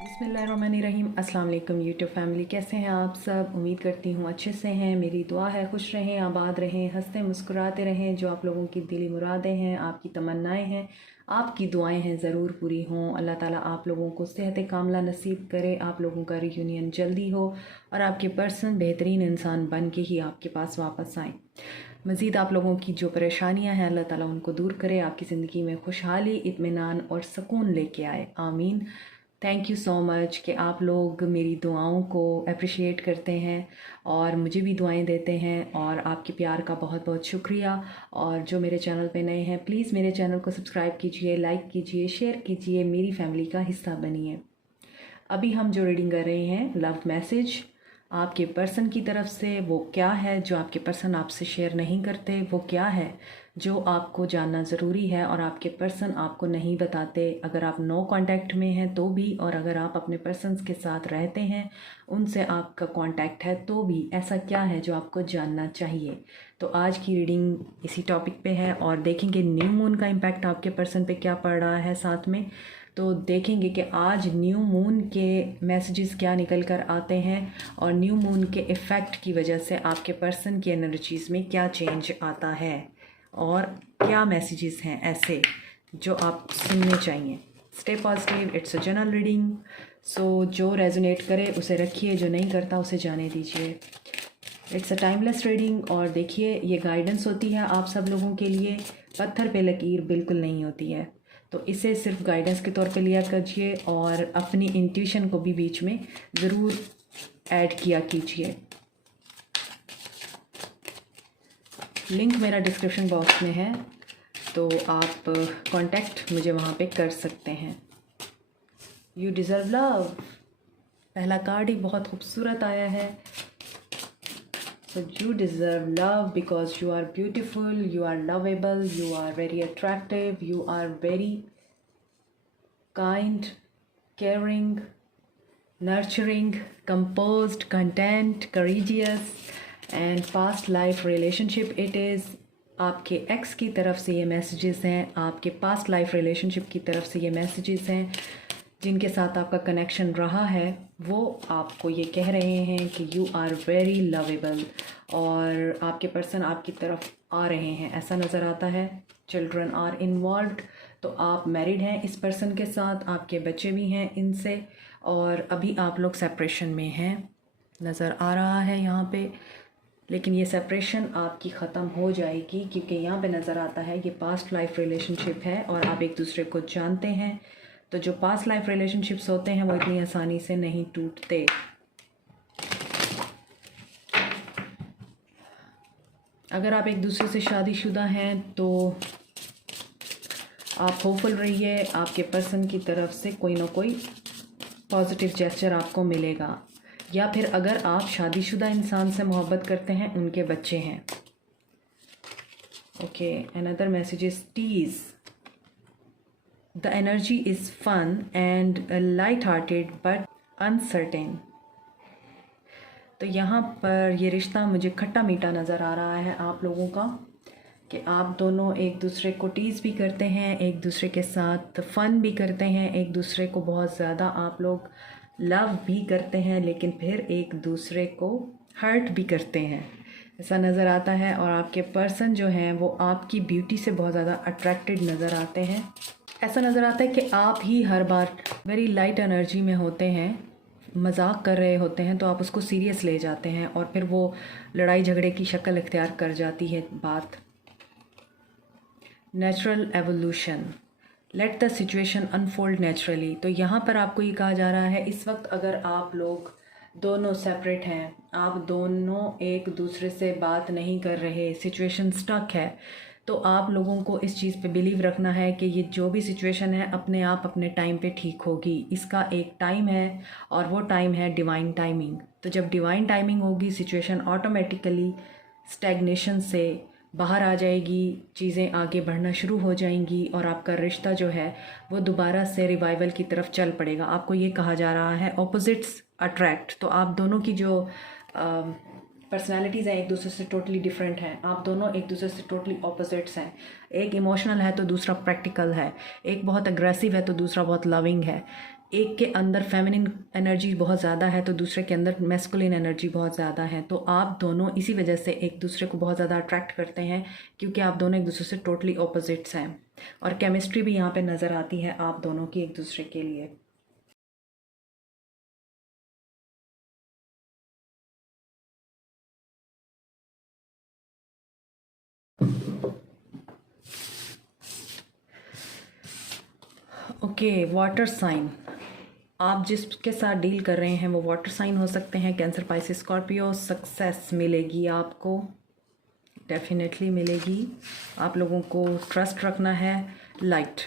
बिस्मिल्लाहिर्रहमानिर्रहीम। अस्सलाम वालेकुम यूट्यूब फैमिली, कैसे हैं आप सब? उम्मीद करती हूँ अच्छे से हैं। मेरी दुआ है खुश रहें, आबाद रहें, हंसते मुस्कुराते रहें। जो आप लोगों की दिली मुरादें हैं, आपकी तमन्नाएं हैं, आपकी दुआएं हैं, ज़रूर पूरी हों। अल्लाह ताला आप लोगों को सेहत कामला नसीब करे, आप लोगों का रियूनियन जल्दी हो और आपके पर्सन बेहतरीन इंसान बन के ही आपके पास वापस आएँ। मज़ीद आप लोगों की जो परेशानियां हैं अल्लाह ताला उनको दूर करे, आपकी ज़िंदगी में खुशहाली, इत्मीनान और सुकून लेके आए। आमीन। थैंक यू सो मच कि आप लोग मेरी दुआओं को अप्रिशिएट करते हैं और मुझे भी दुआएं देते हैं, और आपके प्यार का बहुत बहुत शुक्रिया। और जो मेरे चैनल पे नए हैं, प्लीज़ मेरे चैनल को सब्सक्राइब कीजिए, लाइक कीजिए, शेयर कीजिए, मेरी फैमिली का हिस्सा बनिए। अभी हम जो रीडिंग कर रहे हैं, लव मैसेज आपके पर्सन की तरफ से, वो क्या है जो आपके पर्सन आपसे शेयर नहीं करते, वो क्या है जो आपको जानना ज़रूरी है और आपके पर्सन आपको नहीं बताते। अगर आप नो कांटेक्ट में हैं तो भी, और अगर आप अपने पर्सन्स के साथ रहते हैं, उनसे आपका कांटेक्ट है तो भी, ऐसा क्या है जो आपको जानना चाहिए। तो आज की रीडिंग इसी टॉपिक पे है और देखेंगे न्यू मून का इम्पैक्ट आपके पर्सन पे क्या पड़ रहा है। साथ में तो देखेंगे कि आज न्यू मून के मैसेजेस क्या निकल कर आते हैं और न्यू मून के इफ़ेक्ट की वजह से आपके पर्सन की एनर्जीज़ में क्या चेंज आता है और क्या मैसेजेस हैं ऐसे जो आप सुनने चाहिए। Stay positive, it's a general reading, so जो रेजोनेट करे उसे रखिए, जो नहीं करता उसे जाने दीजिए। It's a timeless reading. और देखिए, ये गाइडेंस होती है आप सब लोगों के लिए, पत्थर पे लकीर बिल्कुल नहीं होती है। तो इसे सिर्फ गाइडेंस के तौर पे लिया कीजिए और अपनी इंट्यूशन को भी बीच में ज़रूर ऐड किया कीजिए। लिंक मेरा डिस्क्रिप्शन बॉक्स में है, तो आप कांटेक्ट मुझे वहाँ पे कर सकते हैं। यू डिज़र्व लव, पहला कार्ड ही बहुत खूबसूरत आया है। So you deserve love because you are beautiful, you are lovable, you are very attractive, you are very kind, caring, nurturing, composed, content, courageous, and past life relationship it is। आपके x की तरफ से ये messages हैं, आपके past life relationship की तरफ से ये मैसेजेस हैं। जिनके साथ आपका कनेक्शन रहा है वो आपको ये कह रहे हैं कि यू आर वेरी लवेबल, और आपके पर्सन आपकी तरफ आ रहे हैं, ऐसा नज़र आता है। चिल्ड्रन आर इन्वॉल्व्ड, तो आप मैरिड हैं इस पर्सन के साथ, आपके बच्चे भी हैं इनसे, और अभी आप लोग सेपरेशन में हैं नज़र आ रहा है यहाँ पे। लेकिन ये सेपरेशन आपकी ख़त्म हो जाएगी, क्योंकि यहाँ पे नज़र आता है ये पास्ट लाइफ रिलेशनशिप है और आप एक दूसरे को जानते हैं। तो जो पास्ट लाइफ रिलेशनशिप्स होते हैं वो इतनी आसानी से नहीं टूटते। अगर आप एक दूसरे से शादीशुदा हैं तो आप होपफुल रहिए, आपके पर्सन की तरफ से कोई ना कोई पॉजिटिव जेस्चर आपको मिलेगा। या फिर अगर आप शादीशुदा इंसान से मोहब्बत करते हैं, उनके बच्चे हैं। Okay, another message is tease. The energy is fun and light-hearted but uncertain। तो यहाँ पर ये रिश्ता मुझे खट्टा मीठा नज़र आ रहा है आप लोगों का, कि आप दोनों एक दूसरे को टीज़ भी करते हैं, एक दूसरे के साथ फ़न भी करते हैं, एक दूसरे को बहुत ज़्यादा आप लोग लव भी करते हैं, लेकिन फिर एक दूसरे को हर्ट भी करते हैं, ऐसा नज़र आता है। और आपके पर्सन जो हैं वो आपकी ब्यूटी से बहुत ज़्यादा अट्रैक्टेड नज़र आते हैं। ऐसा नज़र आता है कि आप ही हर बार वेरी लाइट एनर्जी में होते हैं, मजाक कर रहे होते हैं तो आप उसको सीरियस ले जाते हैं और फिर वो लड़ाई झगड़े की शक्ल इख्तियार कर जाती है बात। Natural evolution, let the situation unfold naturally. तो यहाँ पर आपको ये कहा जा रहा है, इस वक्त अगर आप लोग दोनों सेपरेट हैं, आप दोनों एक दूसरे से बात नहीं कर रहे, सिचुएशन स्टक है, तो आप लोगों को इस चीज़ पे बिलीव रखना है कि ये जो भी सिचुएशन है अपने आप अपने टाइम पे ठीक होगी। इसका एक टाइम है और वो टाइम है डिवाइन टाइमिंग। तो जब डिवाइन टाइमिंग होगी, सिचुएशन ऑटोमेटिकली स्टैग्नेशन से बाहर आ जाएगी, चीज़ें आगे बढ़ना शुरू हो जाएंगी और आपका रिश्ता जो है वो दोबारा से रिवाइवल की तरफ चल पड़ेगा। आपको ये कहा जा रहा है ऑपोजिट्स अट्रैक्ट। तो आप दोनों की जो पर्सनालिटीज़ हैं एक दूसरे से टोटली डिफरेंट हैं। आप दोनों एक दूसरे से टोटली ऑपोजिट्स हैं। एक इमोशनल है तो दूसरा प्रैक्टिकल है, एक बहुत अग्रेसिव है तो दूसरा बहुत लविंग है, एक के अंदर फेमिनिन एनर्जी बहुत ज़्यादा है तो दूसरे के अंदर मैस्कुलिन एनर्जी बहुत ज़्यादा है। तो आप दोनों इसी वजह से एक दूसरे को बहुत ज़्यादा अट्रैक्ट करते हैं, क्योंकि आप दोनों एक दूसरे से टोटली ऑपोजिट्स हैं। और केमिस्ट्री भी यहाँ पे नज़र आती है आप दोनों की एक दूसरे के लिए। Okay, water sign. आप जिसके साथ डील कर रहे हैं वो वाटर साइन हो सकते हैं, कैंसर, पाइसिस, स्कॉर्पियो। सक्सेस मिलेगी आपको, डेफिनेटली मिलेगी। आप लोगों को ट्रस्ट रखना है। लाइट,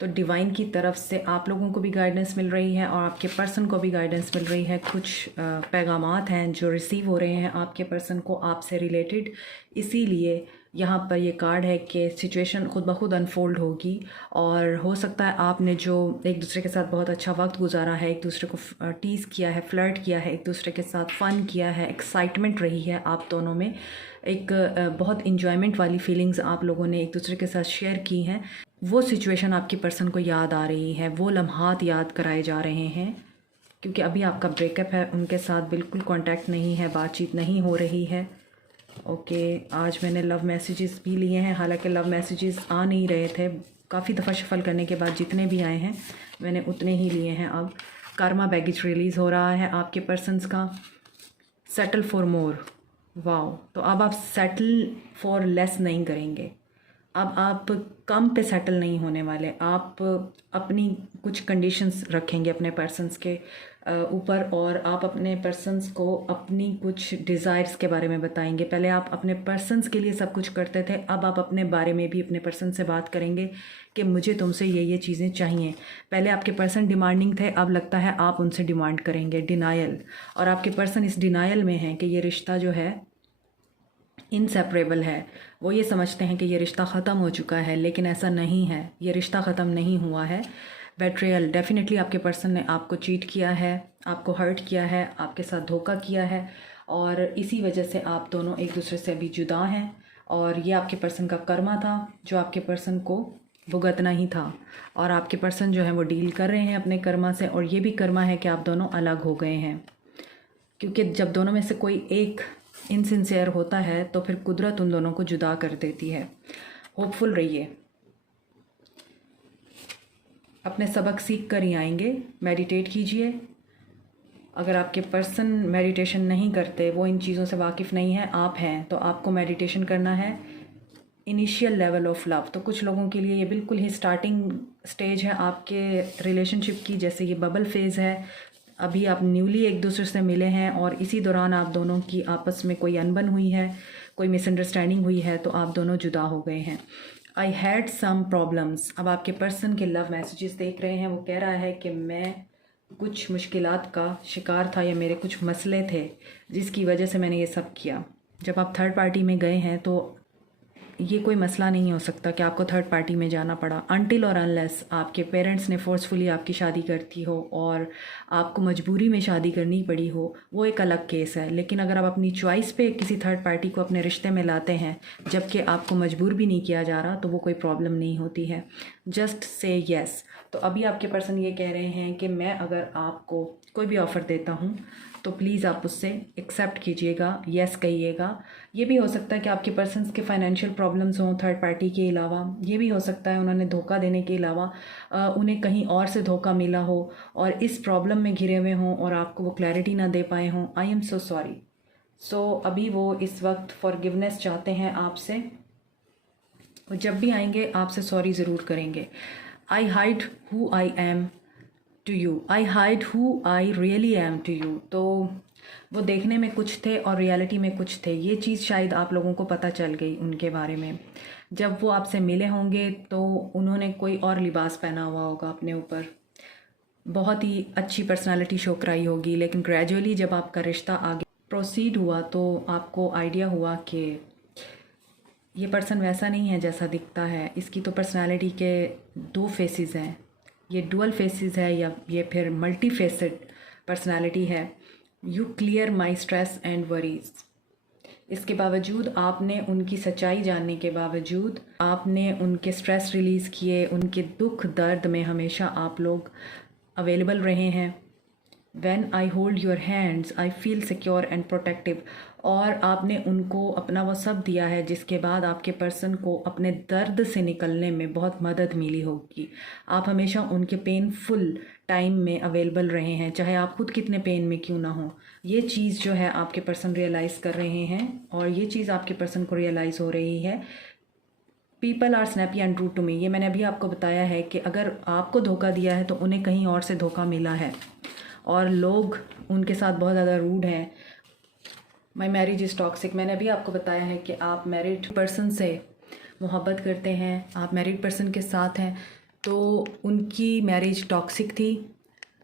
तो डिवाइन की तरफ से आप लोगों को भी गाइडेंस मिल रही है और आपके पर्सन को भी गाइडेंस मिल रही है। कुछ पैगामात हैं जो रिसीव हो रहे हैं आपके पर्सन को आपसे रिलेटेड, इसीलिए यहाँ पर ये कार्ड है कि सिचुएशन खुद ब खुद अनफोल्ड होगी। और हो सकता है आपने जो एक दूसरे के साथ बहुत अच्छा वक्त गुजारा है, एक दूसरे को टीज़ किया है, फ्लर्ट किया है, एक दूसरे के साथ फ़न किया है, एक्साइटमेंट रही है आप दोनों में, एक बहुत इन्जॉयमेंट वाली फीलिंग्स आप लोगों ने एक दूसरे के साथ शेयर की हैं, वो सिचुएशन आपकी पर्सन को याद आ रही है, वो लम्हात याद कराए जा रहे हैं। क्योंकि अभी आपका ब्रेकअप है, उनके साथ बिल्कुल कांटेक्ट नहीं है, बातचीत नहीं हो रही है। ओके, आज मैंने लव मैसेजेस भी लिए हैं, हालांकि लव मैसेजेस आ नहीं रहे थे। काफ़ी दफ़ा शफल करने के बाद जितने भी आए हैं मैंने उतने ही लिए हैं। अब कर्मा बैगेज रिलीज़ हो रहा है आपके पर्सन्स का। Settle for more, wow. तो अब आप सेटल फॉर लेस नहीं करेंगे, अब आप कम पे सेटल नहीं होने वाले। आप अपनी कुछ कंडीशंस रखेंगे अपने पर्सन्स के ऊपर, और आप अपने पर्सन्स को अपनी कुछ डिज़ायर्स के बारे में बताएंगे। पहले आप अपने पर्सन्स के लिए सब कुछ करते थे, अब आप अपने बारे में भी अपने पर्सन से बात करेंगे कि मुझे तुमसे ये चीज़ें चाहिए। पहले आपके पर्सन डिमांडिंग थे, अब लगता है आप उनसे डिमांड करेंगे। डिनायल, और आपके पर्सन इस डिनायल में हैं कि ये रिश्ता जो है इनसेपरेबल है। वो ये समझते हैं कि ये रिश्ता ख़त्म हो चुका है, लेकिन ऐसा नहीं है, ये रिश्ता ख़त्म नहीं हुआ है। बेट्रियल, डेफिनेटली आपके पर्सन ने आपको चीट किया है, आपको हर्ट किया है, आपके साथ धोखा किया है, और इसी वजह से आप दोनों एक दूसरे से अभी जुदा हैं। और ये आपके पर्सन का कर्मा था जो आपके पर्सन को भुगतना ही था, और आपके पर्सन जो है वो डील कर रहे हैं अपने कर्मा से। और ये भी कर्मा है कि आप दोनों अलग हो गए हैं, क्योंकि जब दोनों में से कोई एक इनसिंसियर होता है तो फिर कुदरत उन दोनों को जुदा कर देती है। होपफुल रहिए, अपने सबक सीख कर ही आएंगे। मेडिटेट कीजिए। अगर आपके पर्सन मेडिटेशन नहीं करते, वो इन चीज़ों से वाकिफ़ नहीं है, आप हैं, तो आपको मेडिटेशन करना है। इनिशियल लेवल ऑफ लव, तो कुछ लोगों के लिए ये बिल्कुल ही स्टार्टिंग स्टेज है आपके रिलेशनशिप की, जैसे ये बबल फेज़ है। अभी आप न्यूली एक दूसरे से मिले हैं और इसी दौरान आप दोनों की आपस में कोई अनबन हुई है, कोई मिसअंडरस्टैंडिंग हुई है, तो आप दोनों जुदा हो गए हैं। आई हैड सम प्रॉब्लम्स, अब आपके पर्सन के लव मैसेजेस देख रहे हैं। वो कह रहा है कि मैं कुछ मुश्किलात का शिकार था, या मेरे कुछ मसले थे जिसकी वजह से मैंने ये सब किया। जब आप थर्ड पार्टी में गए हैं तो ये कोई मसला नहीं हो सकता कि आपको थर्ड पार्टी में जाना पड़ा, अनटिल और अनलेस आपके पेरेंट्स ने फोर्सफुली आपकी शादी करती हो और आपको मजबूरी में शादी करनी पड़ी हो, वो एक अलग केस है। लेकिन अगर आप अपनी चॉइस पे किसी थर्ड पार्टी को अपने रिश्ते में लाते हैं जबकि आपको मजबूर भी नहीं किया जा रहा, तो वो कोई प्रॉब्लम नहीं होती है। Just say yes. तो अभी आपके पर्सन ये कह रहे हैं कि मैं अगर आपको कोई भी ऑफ़र देता हूँ तो प्लीज़ आप उससे एक्सेप्ट कीजिएगा, येस कहिएगा। ये भी हो सकता है कि आपके पर्सन्स के फाइनेंशियल प्रॉब्लम्स हों थर्ड पार्टी के अलावा, ये भी हो सकता है उन्होंने धोखा देने के अलावा उन्हें कहीं और से धोखा मिला हो और इस प्रॉब्लम में घिरे हुए हों और आपको वो क्लैरिटी ना दे पाए हों। I am so sorry. सो अभी वो इस वक्त फॉरगिवनेस चाहते हैं आपसे, और जब भी आएंगे आपसे सॉरी ज़रूर करेंगे। I hide who I am to you, I hide who I really am to you. तो वो देखने में कुछ थे और रियलिटी में कुछ थे, ये चीज़ शायद आप लोगों को पता चल गई उनके बारे में। जब वो आपसे मिले होंगे तो उन्होंने कोई और लिबास पहना हुआ होगा अपने ऊपर, बहुत ही अच्छी पर्सनालिटी शो कराई होगी, लेकिन ग्रेजुअली जब आपका रिश्ता आगे प्रोसीड हुआ तो आपको आइडिया हुआ कि ये पर्सन वैसा नहीं है जैसा दिखता है। इसकी तो पर्सनालिटी के दो फेसेस हैं, ये डुअल फेसेस है या ये फिर मल्टी फेसेड पर्सनालिटी है। You clear my stress and worries. इसके बावजूद आपने उनकी सच्चाई जानने के बावजूद आपने उनके स्ट्रेस रिलीज़ किए, उनके दुख दर्द में हमेशा आप लोग अवेलेबल रहे हैं। When I hold your hands, I feel secure and protective। और आपने उनको अपना वो सब दिया है जिसके बाद आपके पर्सन को अपने दर्द से निकलने में बहुत मदद मिली होगी। आप हमेशा उनके पेनफुल टाइम में अवेलेबल रहे हैं, चाहे आप खुद कितने पेन में क्यों ना हो। ये चीज़ जो है आपके पर्सन रियलाइज़ कर रहे हैं और ये चीज़ आपके पर्सन को रियलाइज़ हो रही है। People are snappy and rude to me, ये मैंने अभी आपको बताया है कि अगर आपको धोखा दिया है तो उन्हें कहीं और से धोखा मिला है और लोग उनके साथ बहुत ज़्यादा रूड हैं। माई मैरिज इज़ टॉक्सिक, मैंने अभी आपको बताया है कि आप मैरिड पर्सन से मोहब्बत करते हैं, आप मैरिड पर्सन के साथ हैं, तो उनकी मैरिज टॉक्सिक थी।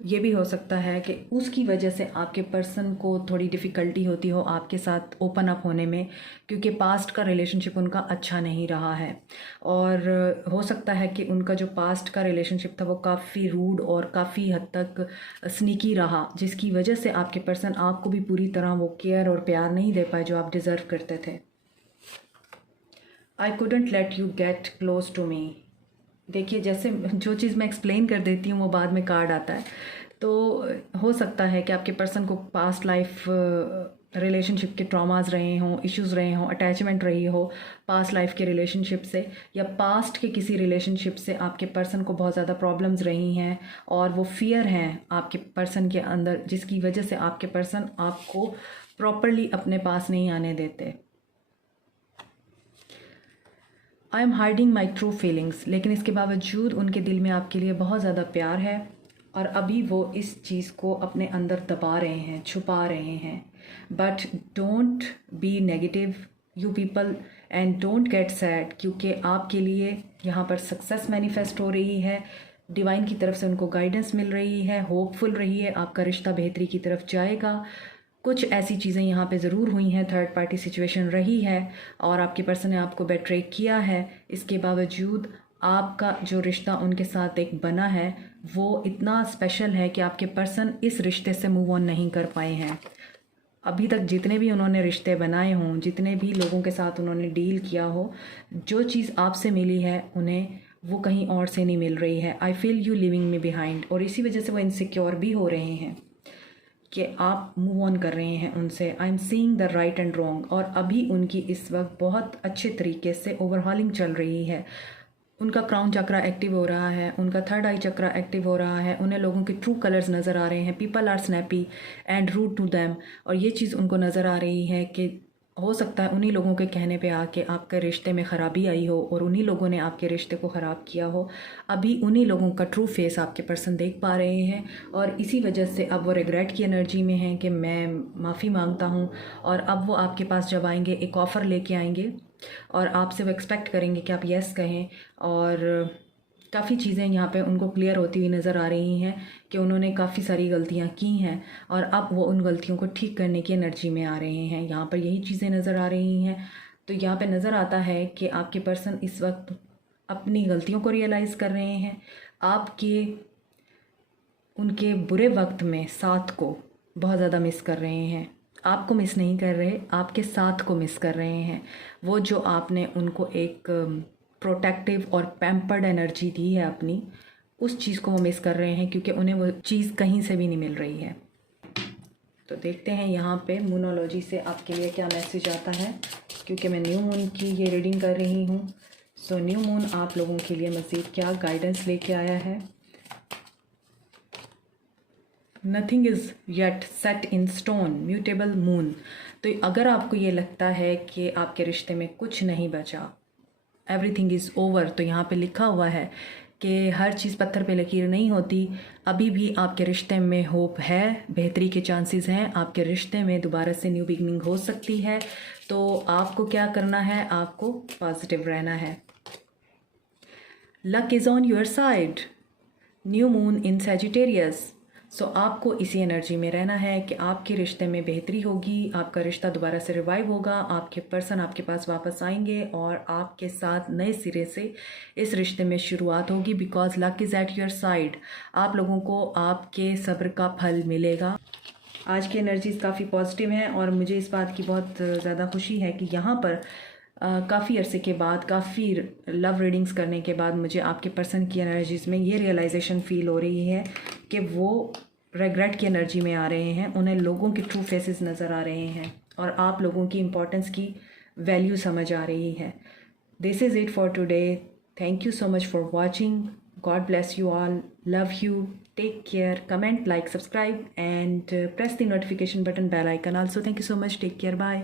ये भी हो सकता है कि उसकी वजह से आपके पर्सन को थोड़ी डिफ़िकल्टी होती हो आपके साथ ओपन अप होने में, क्योंकि पास्ट का रिलेशनशिप उनका अच्छा नहीं रहा है। और हो सकता है कि उनका जो पास्ट का रिलेशनशिप था वो काफ़ी रूड और काफ़ी हद तक स्नीकी रहा, जिसकी वजह से आपके पर्सन आपको भी पूरी तरह वो केयर और प्यार नहीं दे पाए जो आप डिज़र्व करते थे। आई couldn't let you get close to me। देखिए, जैसे जो चीज़ मैं एक्सप्लेन कर देती हूँ वो बाद में कार्ड आता है। तो हो सकता है कि आपके पर्सन को पास्ट लाइफ रिलेशनशिप के ट्रॉमास रहे हों, इश्यूज़ रहे हों, अटैचमेंट रही हो पास्ट लाइफ के रिलेशनशिप से, या पास्ट के किसी रिलेशनशिप से आपके पर्सन को बहुत ज़्यादा प्रॉब्लम्स रही हैं और वो फियर हैं आपके पर्सन के अंदर, जिसकी वजह से आपके पर्सन आपको प्रॉपरली अपने पास नहीं आने देते। I am hiding my true feelings, लेकिन इसके बावजूद उनके दिल में आपके लिए बहुत ज़्यादा प्यार है और अभी वो इस चीज़ को अपने अंदर दबा रहे हैं, छुपा रहे हैं। But don't be negative you people and don't get sad, क्योंकि आपके लिए यहाँ पर सक्सेस मैनिफेस्ट हो रही है, डिवाइन की तरफ से उनको गाइडेंस मिल रही है, होपफुल रही है, आपका रिश्ता बेहतरी की तरफ जाएगा। कुछ ऐसी चीज़ें यहाँ पे ज़रूर हुई हैं, थर्ड पार्टी सिचुएशन रही है और आपके पर्सन ने आपको बेट्रे किया है। इसके बावजूद आपका जो रिश्ता उनके साथ एक बना है वो इतना स्पेशल है कि आपके पर्सन इस रिश्ते से मूव ऑन नहीं कर पाए हैं। अभी तक जितने भी उन्होंने रिश्ते बनाए हों, जितने भी लोगों के साथ उन्होंने डील किया हो, जो चीज़ आपसे मिली है उन्हें वो कहीं और से नहीं मिल रही है। I feel you living me behind, और इसी वजह से वो इनसिक्योर भी हो रहे हैं कि आप मूव ऑन कर रहे हैं उनसे। I am seeing the right and wrong, और अभी उनकी इस वक्त बहुत अच्छे तरीके से ओवरहॉलिंग चल रही है। उनका क्राउन चक्रा एक्टिव हो रहा है, उनका थर्ड आई चक्रा एक्टिव हो रहा है, उन्हें लोगों के ट्रू कलर्स नज़र आ रहे हैं। People are snappy and rude to them, और ये चीज़ उनको नज़र आ रही है कि हो सकता है उन्हीं लोगों के कहने पे आके आपके रिश्ते में ख़राबी आई हो और उन्हीं लोगों ने आपके रिश्ते को ख़राब किया हो। अभी उन्हीं लोगों का ट्रू फेस आपके पर्सन देख पा रहे हैं और इसी वजह से अब वो रिग्रेट की एनर्जी में हैं कि मैं माफ़ी मांगता हूँ। और अब वो आपके पास जब आएंगे एक ऑफ़र लेके आएंगे और आपसे वो एक्सपेक्ट करेंगे कि आप येस कहें। और काफ़ी चीज़ें यहाँ पे उनको क्लियर होती हुई नज़र आ रही हैं कि उन्होंने काफ़ी सारी गलतियाँ की हैं और अब वो उन गलतियों को ठीक करने की एनर्जी में आ रहे हैं। यहाँ पर यही चीज़ें नज़र आ रही हैं। तो यहाँ पे नज़र आता है कि आपके पर्सन इस वक्त अपनी गलतियों को रियलाइज़ कर रहे हैं, आपके उनके बुरे वक्त में साथ को बहुत ज़्यादा मिस कर रहे हैं। आपको मिस नहीं कर रहे, आपके साथ को मिस कर रहे हैं। वो जो आपने उनको एक प्रोटेक्टिव और पैम्पर्ड एनर्जी दी है अपनी, उस चीज़ को वो मिस कर रहे हैं क्योंकि उन्हें वो चीज़ कहीं से भी नहीं मिल रही है। तो देखते हैं यहाँ पे मूनोलॉजी से आपके लिए क्या मैसेज आता है, क्योंकि मैं न्यू मून की ये रीडिंग कर रही हूँ। सो न्यू मून आप लोगों के लिए मज़ीद क्या गाइडेंस लेके आया है। Nothing is yet set in stone, mutable moon. तो अगर आपको ये लगता है कि आपके रिश्ते में कुछ नहीं बचा, एवरीथिंग इज़ ओवर, तो यहाँ पे लिखा हुआ है कि हर चीज़ पत्थर पे लकीर नहीं होती। अभी भी आपके रिश्ते में होप है, बेहतरी के चांसेस हैं, आपके रिश्ते में दोबारा से न्यू बिगनिंग हो सकती है। तो आपको क्या करना है, आपको पॉजिटिव रहना है। Luck is on your side, new moon in Sagittarius. So आपको इसी एनर्जी में रहना है कि आपके रिश्ते में बेहतरी होगी, आपका रिश्ता दोबारा से रिवाइव होगा, आपके पर्सन आपके पास वापस आएंगे और आपके साथ नए सिरे से इस रिश्ते में शुरुआत होगी। Because luck is at your side, आप लोगों को आपके सब्र का फल मिलेगा। आज की एनर्जीज़ काफ़ी पॉजिटिव हैं और मुझे इस बात की बहुत ज़्यादा खुशी है कि यहाँ पर काफ़ी अरसे के बाद, काफ़ी लव रीडिंग्स करने के बाद मुझे आपके पर्सन की एनर्जीज़ में ये रियलाइजेशन फ़ील हो रही है कि वो रेग्रेट की एनर्जी में आ रहे हैं, उन्हें लोगों के ट्रू फेसेस नज़र आ रहे हैं और आप लोगों की इम्पोर्टेंस की वैल्यू समझ आ रही है। This is it for today. Thank you so much for watching. God bless you all. Love you. Take care. Comment, like, subscribe, and press the notification button, bell icon also. Thank you so much. Take care. Bye.